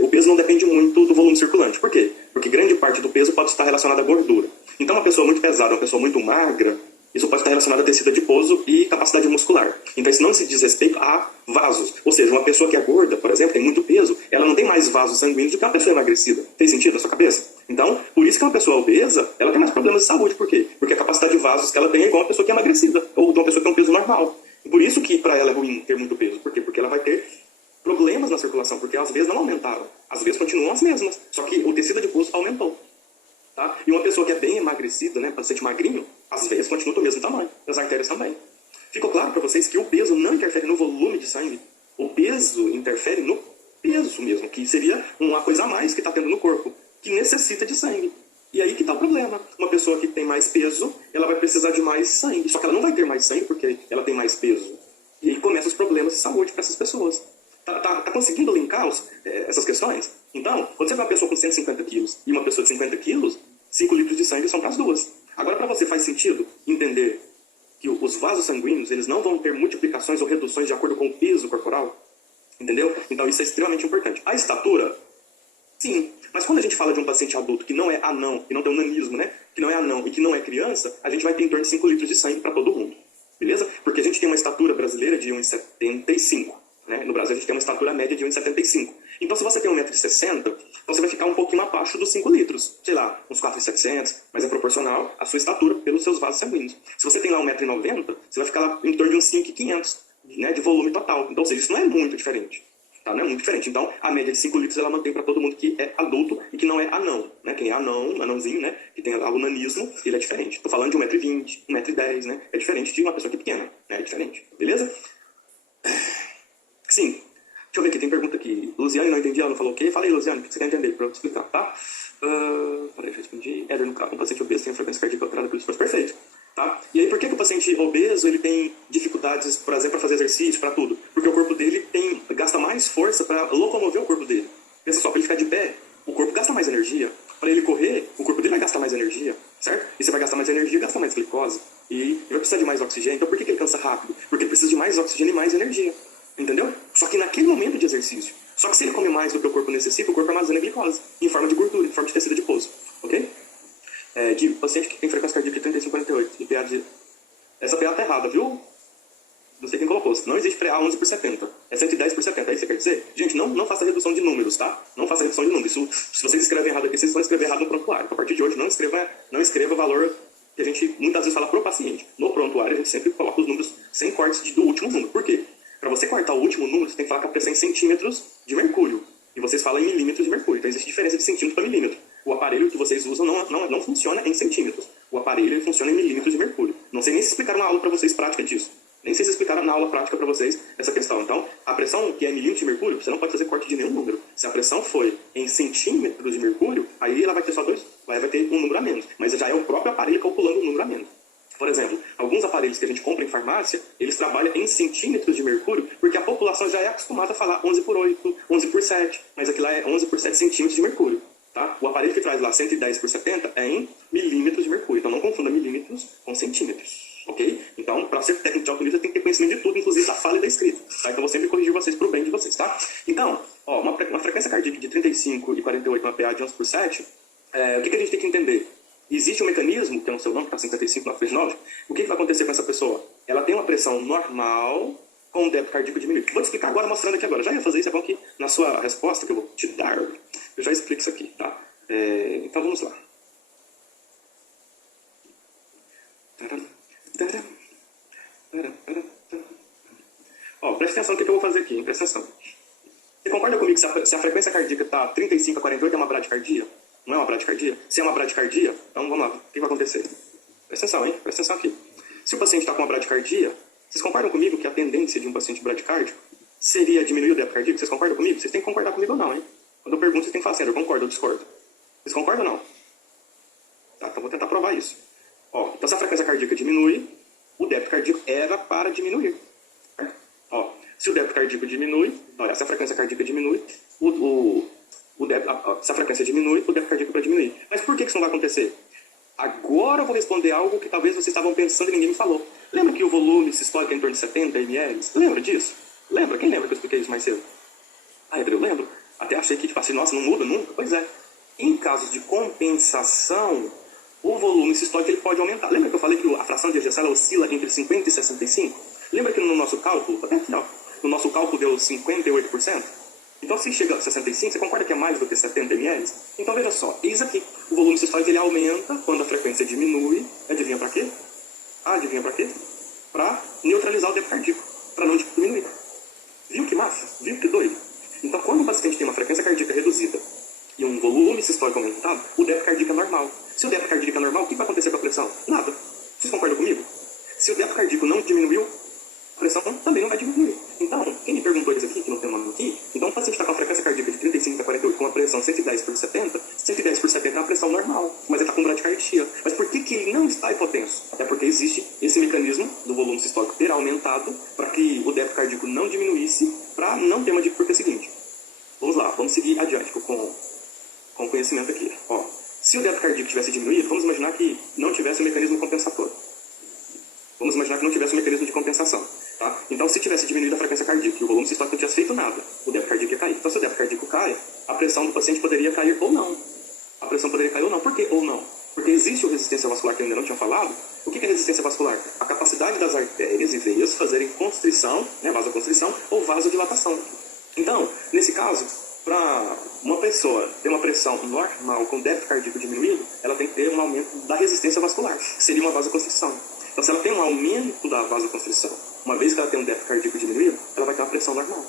o peso não depende muito do volume circulante. Por quê? Porque grande parte do peso pode estar relacionada à gordura. Então, uma pessoa muito pesada, uma pessoa muito magra, isso pode estar relacionado a tecido adiposo e capacidade muscular. Então, isso não se diz respeito a vasos. Ou seja, uma pessoa que é gorda, por exemplo, tem muito peso, ela não tem mais vasos sanguíneos do que uma pessoa emagrecida. Fez sentido na sua cabeça? Então, por isso que uma pessoa obesa, ela tem mais problemas de saúde. Por quê? Porque a capacidade de vasos que ela tem é igual a uma pessoa que é emagrecida, ou uma pessoa que tem um peso normal. E por isso que para ela é ruim ter muito peso. Por quê? Porque ela vai ter problemas na circulação, porque as vezes não aumentaram. As vezes continuam as mesmas, só que o tecido adiposo aumentou. Tá? E uma pessoa que é bem emagrecida, né, paciente magrinho, às vezes continua do mesmo tamanho. As artérias também. Ficou claro para vocês que o peso não interfere no volume de sangue. O peso interfere no peso mesmo, que seria uma coisa a mais que está tendo no corpo, que necessita de sangue. E aí que está o problema. Uma pessoa que tem mais peso, ela vai precisar de mais sangue. Só que ela não vai ter mais sangue porque ela tem mais peso. E aí começam os problemas de saúde para essas pessoas. Tá conseguindo linkar essas questões? Então, quando você vê uma pessoa com 150 quilos e uma pessoa de 50 quilos, 5 litros de sangue são para as duas. Agora, para você faz sentido entender que os vasos sanguíneos eles não vão ter multiplicações ou reduções de acordo com o peso corporal? Entendeu? Então, isso é extremamente importante. A estatura, sim. Mas quando a gente fala de um paciente adulto que não é anão, que não tem um nanismo, né? Que não é anão e que não é criança, a gente vai ter em torno de 5 litros de sangue para todo mundo. Beleza? Porque a gente tem uma estatura brasileira de 1,75. Né? No Brasil a gente tem uma estatura média de 1,75. Então se você tem 1,60 m, então você vai ficar um pouquinho abaixo dos 5 litros. Sei lá, uns 4,700, mas é proporcional à sua estatura pelos seus vasos sanguíneos. Se você tem lá 1,90 m, você vai ficar lá em torno de uns 5,500, né, de volume total. Então, ou seja, isso não é muito diferente. Tá? Não é muito diferente. Então, a média de 5 litros ela mantém para todo mundo que é adulto e que não é anão. Né? Quem é anão, anãozinho, né, que tem o nanismo, ele é diferente. Estou falando de 1,20 m, 1,10 m, né? É diferente de uma pessoa que é pequena. Né? É diferente. Beleza? Sim. Deixa eu ver aqui, tem pergunta aqui. Luciane não entendi, ela não falou o quê? Fala aí, Luciane, o que você quer entender para eu te explicar, tá? Peraí, já respondi. Éder, no caso, um paciente obeso tem a frequência cardíaca alterada pelo esforço. Perfeito. Tá? E aí, por que o paciente obeso ele tem dificuldades, por exemplo, para fazer exercício, para tudo? Porque o corpo dele gasta mais força para locomover o corpo dele. Pensa só, para ele ficar de pé, o corpo gasta mais energia. Para ele correr, o corpo dele vai gastar mais energia, certo? E você vai gastar mais energia, gasta mais glicose. E ele vai precisar de mais oxigênio. Então, por que ele cansa rápido? Porque ele precisa de mais oxigênio e mais energia. Entendeu? Só que naquele momento de exercício. Só que se ele come mais do que o corpo necessita, o corpo armazena glicose em forma de gordura, em forma de tecido adiposo. Ok? De paciente que tem frequência cardíaca de 35,48 e PA de... Essa PA tá errada, viu? Não sei quem colocou. Não existe PA 11/70. É 110/70. Aí você quer dizer? Gente, não faça redução de números, tá? Não faça redução de números. Se vocês escrevem errado aqui, vocês vão escrever errado no prontuário. A partir de hoje, não escreva o valor que a gente muitas vezes fala pro paciente. No prontuário, a gente sempre coloca os números sem cortes do último número. Por quê? Para você cortar o último número, você tem que falar que a pressão é em centímetros de mercúrio. E vocês falam em milímetros de mercúrio. Então existe diferença de centímetro para milímetro. O aparelho que vocês usam não funciona em centímetros. O aparelho ele funciona em milímetros de mercúrio. Não sei nem se explicaram na aula para vocês prática disso. Nem sei se explicaram na aula prática para vocês essa questão. Então, a pressão que é em milímetros de mercúrio, você não pode fazer corte de nenhum número. Se a pressão foi em centímetros de mercúrio, aí ela vai ter só vai ter um número a menos. Mas já é o próprio aparelho calculando o número a menos. Por exemplo, alguns aparelhos que a gente compra em farmácia, eles trabalham em centímetros de mercúrio, porque a população já é acostumada a falar 11/8, 11/7, mas aqui lá é 11/7 centímetros de mercúrio. Tá? O aparelho que traz lá 110/70 é em milímetros de mercúrio, então não confunda milímetros com centímetros. Ok? Então, para ser técnico de alto nível, você tem que ter conhecimento de tudo, inclusive da fala e da escrita. Tá? Então, eu vou sempre corrigir vocês para o bem de vocês. Tá? Então, uma frequência cardíaca de 35 e 48, uma PA de 11/7, o que a gente tem que entender? Existe um mecanismo, que é o seu nome, que está 55 na frente de 9. O que vai acontecer com essa pessoa? Ela tem uma pressão normal com o débito cardíaco diminuído. Vou te explicar agora, mostrando aqui agora. Já ia fazer isso, é bom que na sua resposta que eu vou te dar, eu já explico isso aqui, tá? Então vamos lá. Presta atenção no que eu vou fazer aqui, hein? Presta atenção. Você concorda comigo que se a frequência cardíaca está 35 a 48 é uma bradicardia? Não é uma bradicardia? Se é uma bradicardia, então vamos lá, o que vai acontecer? Presta atenção, hein? Presta atenção aqui. Se o paciente está com uma bradicardia, vocês concordam comigo que a tendência de um paciente bradicárdico seria diminuir o débito cardíaco? Vocês concordam comigo? Vocês têm que concordar comigo ou não, hein? Quando eu pergunto, vocês têm que falar assim, eu concordo ou discordo. Vocês concordam ou não? Tá, então vou tentar provar isso. Ó, então se a frequência cardíaca diminui, o débito cardíaco era para diminuir. Certo? Ó, se o débito cardíaco diminui, olha, se a frequência cardíaca diminui, se a frequência diminui, o débito cardíaco é para diminuir. Mas por que isso não vai acontecer? Agora eu vou responder algo que talvez vocês estavam pensando e ninguém me falou. Lembra que o volume sistólico é em torno de 70 ml? Lembra disso? Lembra? Quem lembra que eu expliquei isso mais cedo? Ah, eu lembro. Até achei que, tipo assim, nossa, não muda nunca. Pois é. Em casos de compensação, o volume sistólico ele pode aumentar. Lembra que eu falei que a fração de ejeção oscila entre 50 e 65? Lembra que no nosso cálculo, até aqui, ó, no nosso cálculo deu 58%? Então, se chega a 65, você concorda que é mais do que 70 ml? Então, veja só, eis aqui. O volume sistólico ele aumenta quando a frequência diminui. Adivinha para quê? Ah, adivinha para quê? Para neutralizar o débito cardíaco, para não diminuir. Viu que massa? Viu que doido? Então, quando o paciente tem uma frequência cardíaca reduzida e um volume sistólico aumentado, o débito cardíaco é normal. Se o débito cardíaco é normal, o que vai acontecer com a pressão? Nada. Vocês concordam comigo? Se o débito cardíaco não diminuiu, a pressão também não vai diminuir. Então, quem me perguntou isso aqui, que não tem nome aqui, então o paciente está com a frequência cardíaca de 35 a 48 com a pressão 110 por 70, 110 por 70 é uma pressão normal, mas ele está com bradicardia. Mas por que ele não está hipotenso? Até porque existe esse mecanismo do volume sistólico ter aumentado para que o débito cardíaco não diminuísse, para não ter uma dica, porque é o seguinte. Vamos lá, vamos seguir adiante com o conhecimento aqui. Ó, se o débito cardíaco tivesse diminuído, vamos imaginar que não tivesse o mecanismo compensatório. Vamos imaginar que não tivesse um mecanismo de compensação. Tá? Então, se tivesse diminuído a frequência cardíaca e o volume sistólico não tivesse feito nada, o débito cardíaco ia cair. Então, se o débito cardíaco cai, a pressão do paciente poderia cair ou não. A pressão poderia cair ou não. Por que ou não? Porque existe a resistência vascular que eu ainda não tinha falado. O que é resistência vascular? A capacidade das artérias e veias fazerem constrição, né, vasoconstrição ou vasodilatação. Então, nesse caso, para uma pessoa ter uma pressão normal com débito cardíaco diminuído, ela tem que ter um aumento da resistência vascular, que seria uma vasoconstrição. Então, se ela tem um aumento da vasoconstrição, uma vez que ela tem um débito cardíaco diminuído, ela vai ter uma pressão normal.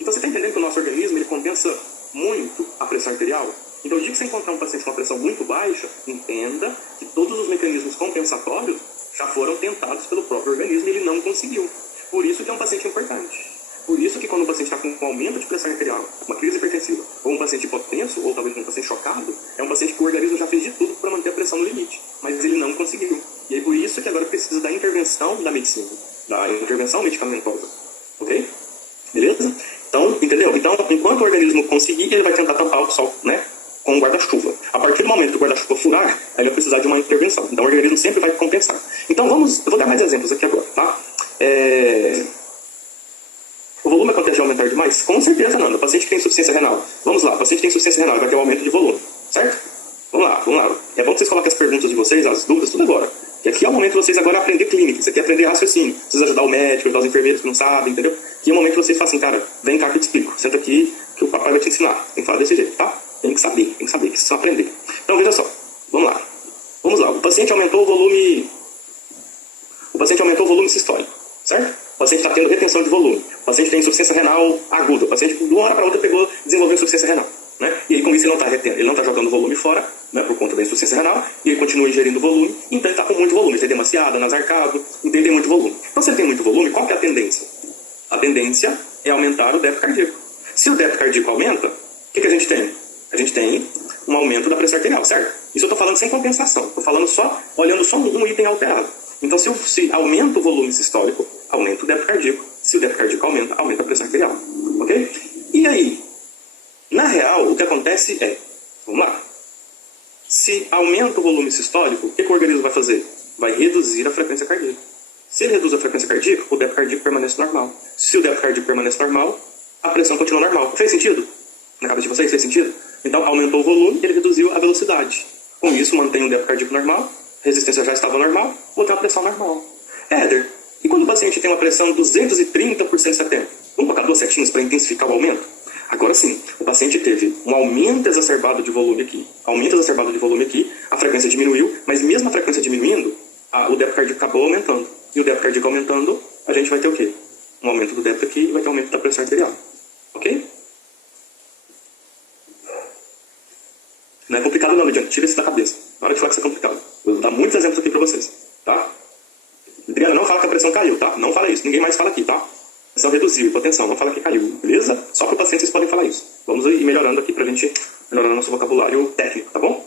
Então, você está entendendo que o nosso organismo ele compensa muito a pressão arterial? Então, o dia que você encontrar um paciente com uma pressão muito baixa, entenda que todos os mecanismos compensatórios já foram tentados pelo próprio organismo e ele não conseguiu. Por isso que é um paciente importante. Por isso que quando o paciente está com um aumento de pressão arterial, uma crise hipertensiva, ou um paciente hipotenso, ou talvez um paciente chocado, é um paciente que o organismo já fez de tudo para manter a pressão no limite, mas ele não conseguiu. E aí por isso que agora precisa da intervenção da medicina, da intervenção medicamentosa. Ok? Beleza? Então, entendeu? Então, enquanto o organismo conseguir, ele vai tentar tampar o sol, né? Com um guarda-chuva. A partir do momento que o guarda-chuva furar, aí ele vai precisar de uma intervenção. Então o organismo sempre vai compensar. Então eu vou dar mais exemplos aqui agora, tá? O volume acontece a aumentar demais? Com certeza não. O paciente que tem insuficiência renal. Vamos lá, o paciente que tem insuficiência renal vai ter um aumento de volume, certo? Vamos lá. É bom que vocês coloquem as perguntas de vocês, as dúvidas, tudo agora. Que aqui é o momento de vocês agora aprender clínica. Isso aqui é aprender raciocínio. Vocês ajudar o médico, ajudar os enfermeiros que não sabem, entendeu? Aqui é o momento que vocês falam assim, cara, vem cá que eu te explico. Senta aqui que o papai vai te ensinar. Tem que falar desse jeito, tá? Tem que saber, que vocês precisam aprender. Então, veja só. Vamos lá. O paciente aumentou o volume sistólico, certo? O paciente está tendo retenção de volume. O paciente tem insuficiência renal aguda. O paciente, de uma hora para outra, desenvolveu insuficiência renal. Né? E aí, com isso, ele não está retendo. Ele não está jogando volume fora, né, por conta da insuficiência renal, e ele continua ingerindo volume, então ele está com muito volume. Ele tem demasiado, anasarcado, então ele tem muito volume. Então, se ele tem muito volume, qual que é a tendência? A tendência é aumentar o débito cardíaco. Se o débito cardíaco aumenta, o que a gente tem? A gente tem um aumento da pressão arterial, certo? Isso eu estou falando sem compensação. Estou falando olhando só um item alterado. Então, se aumenta o volume sistólico, aumenta o débito cardíaco. Se o débito cardíaco aumenta a pressão arterial. Ok? E aí? Na real, o que acontece é, vamos lá, se aumenta o volume sistólico, o que o organismo vai fazer? Vai reduzir a frequência cardíaca. Se ele reduz a frequência cardíaca, o débito cardíaco permanece normal. Se o débito cardíaco permanece normal, a pressão continua normal. Fez sentido? Na cabeça de vocês, fez sentido? Então, aumentou o volume, ele reduziu a velocidade. Com isso, mantém o débito cardíaco normal, a resistência já estava normal, vou ter uma pressão normal. Éder, e quando o paciente tem uma pressão 230 por 170? Vamos colocar 2 setinhas para intensificar o aumento? Agora sim, o paciente teve um aumento exacerbado de volume aqui. A frequência diminuiu, mas mesmo a frequência diminuindo, o débito cardíaco acabou aumentando. E o débito cardíaco aumentando, a gente vai ter o quê? Um aumento do débito aqui e vai ter um aumento da pressão arterial. Ok? Né? Não é complicado não, Lidiane. Tira isso da cabeça. Na hora de falar que isso é complicado. Eu vou dar muitos exemplos aqui pra vocês, tá? Adriana, não fala que a pressão caiu, tá? Não fala isso. Ninguém mais fala aqui, tá? A pressão reduziu, hipotensão. Não fala que caiu, beleza? Só pro paciente vocês podem falar isso. Vamos ir melhorando aqui pra gente melhorar nosso vocabulário técnico, tá bom?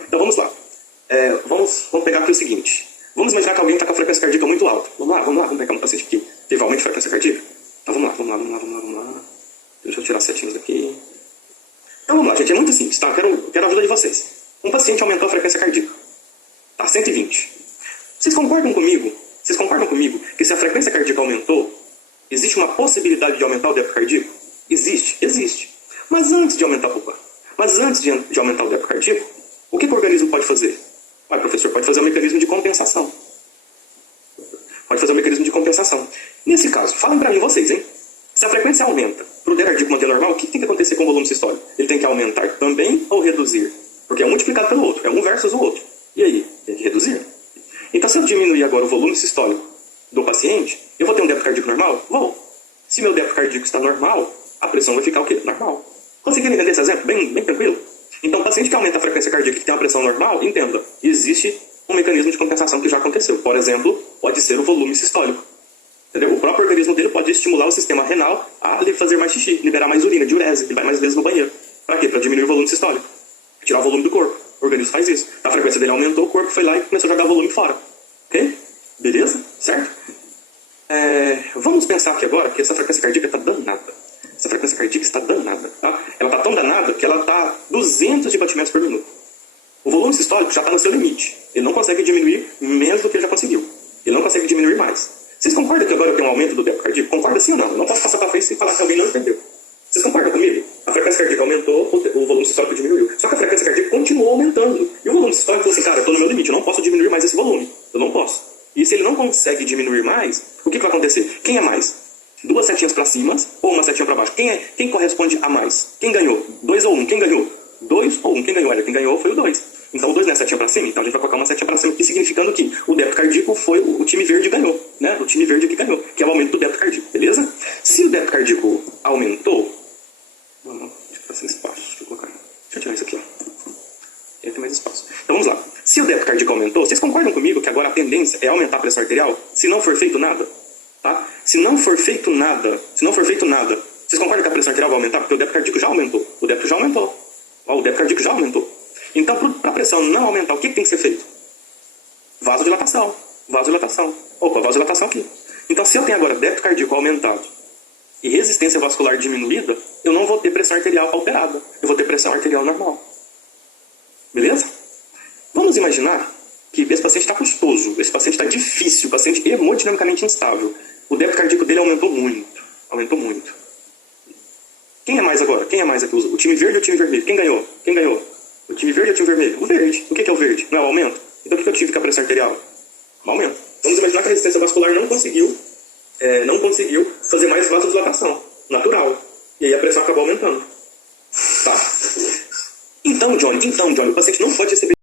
Então vamos lá. Vamos pegar aqui o seguinte. Vamos imaginar que alguém está com a frequência cardíaca muito alta. Vamos pegar um paciente que teve aumento de frequência cardíaca. Então vamos lá. Deixa eu tirar as setinhas daqui. Então vamos lá, gente. É muito simples, tá? Quero a ajuda de vocês. Um paciente aumentou a frequência cardíaca. Tá, 120. Vocês concordam comigo que se a frequência cardíaca aumentou, existe uma possibilidade de aumentar o débito cardíaco? Existe. Mas antes de aumentar o débito cardíaco, o que o organismo pode fazer? Professor, pode fazer um mecanismo de compensação. Nesse caso, falem para mim vocês, hein? Se a frequência aumenta para o débito cardíaco manter normal, o que tem que acontecer com o volume sistólico? Ele tem que aumentar também ou reduzir? Porque é um multiplicado pelo outro, é um versus o outro. E aí? Tem que reduzir. Então, se eu diminuir agora o volume sistólico do paciente, eu vou ter um débito cardíaco normal? Vou. Se meu débito cardíaco está normal, a pressão vai ficar o quê? Normal. Conseguiram entender esse exemplo? Bem tranquilo? Então, o paciente que aumenta a frequência cardíaca e que tem uma pressão normal, entenda, existe um mecanismo de compensação que já aconteceu. Por exemplo, pode ser o volume sistólico. Entendeu? O próprio organismo dele pode estimular o sistema renal a fazer mais xixi, liberar mais urina, diurese, ele vai mais vezes no banheiro. Para quê? Para diminuir o volume sistólico. Tirar o volume do corpo. O organismo faz isso. A frequência dele aumentou, o corpo foi lá e começou a jogar volume fora. Ok? Beleza? Certo? Vamos pensar aqui agora que essa frequência cardíaca está danada. Essa frequência cardíaca está danada. Tá? Ela está tão danada que ela está 200 de batimentos por minuto. O volume sistólico já está no seu limite. Ele não consegue diminuir menos do que ele já conseguiu. Ele não consegue diminuir mais. Vocês concordam que agora eu tenho um aumento do débito cardíaco? Concorda sim ou não? Eu não posso passar para frente e falar que alguém não entendeu. Vocês concordam comigo? A frequência cardíaca aumentou, o volume sistólico diminuiu. Só que a frequência cardíaca continuou aumentando. E o volume sistólico falou assim, cara, eu estou no meu limite, eu não posso diminuir mais esse volume. Eu não posso. E se ele não consegue diminuir mais, o que vai acontecer? Quem é mais? 2 setinhas para cima ou uma setinha para baixo? Quem corresponde a mais? Quem ganhou? 2 ou 1? Quem ganhou? 2 ou 1? Quem ganhou? Olha, quem ganhou foi o 2. Então o 2 não é setinha para cima, então a gente vai colocar uma setinha para cima, que significando que o débito cardíaco foi o time verde ganhou, né? O time verde aqui ganhou, que é o aumento do débito cardíaco, beleza? Se o débito cardíaco aumentou, deixa eu passar espaço, deixa eu colocar. Deixa eu tirar isso aqui, ó. Aí tem mais espaço. Então vamos lá. Se o débito cardíaco aumentou, vocês concordam comigo que agora a tendência é aumentar a pressão arterial? Se não for feito nada, tá? Se não for feito nada, vocês concordam que a pressão arterial vai aumentar? Porque o débito cardíaco já aumentou. O débito cardíaco já aumentou. Então, para a pressão não aumentar, o que tem que ser feito? Vasodilatação. Opa, vasodilatação aqui. Então, se eu tenho agora débito cardíaco aumentado e resistência vascular diminuída, eu não vou ter pressão arterial alterada. Eu vou ter pressão arterial normal. Beleza? Vamos imaginar que esse paciente está custoso, esse paciente está difícil, o paciente hemodinamicamente instável. O débito cardíaco dele aumentou muito. Quem é mais agora? Quem é mais aqui? O time verde ou o time vermelho? Quem ganhou? O time verde ou o time vermelho? O verde. O que é o verde? Não é o aumento? Então o que eu tive com a pressão arterial? Um aumento. Vamos imaginar que a resistência vascular não conseguiu fazer mais vasodilatação natural. E aí a pressão acabou aumentando. Tá? Então, Johnny, o paciente não pode receber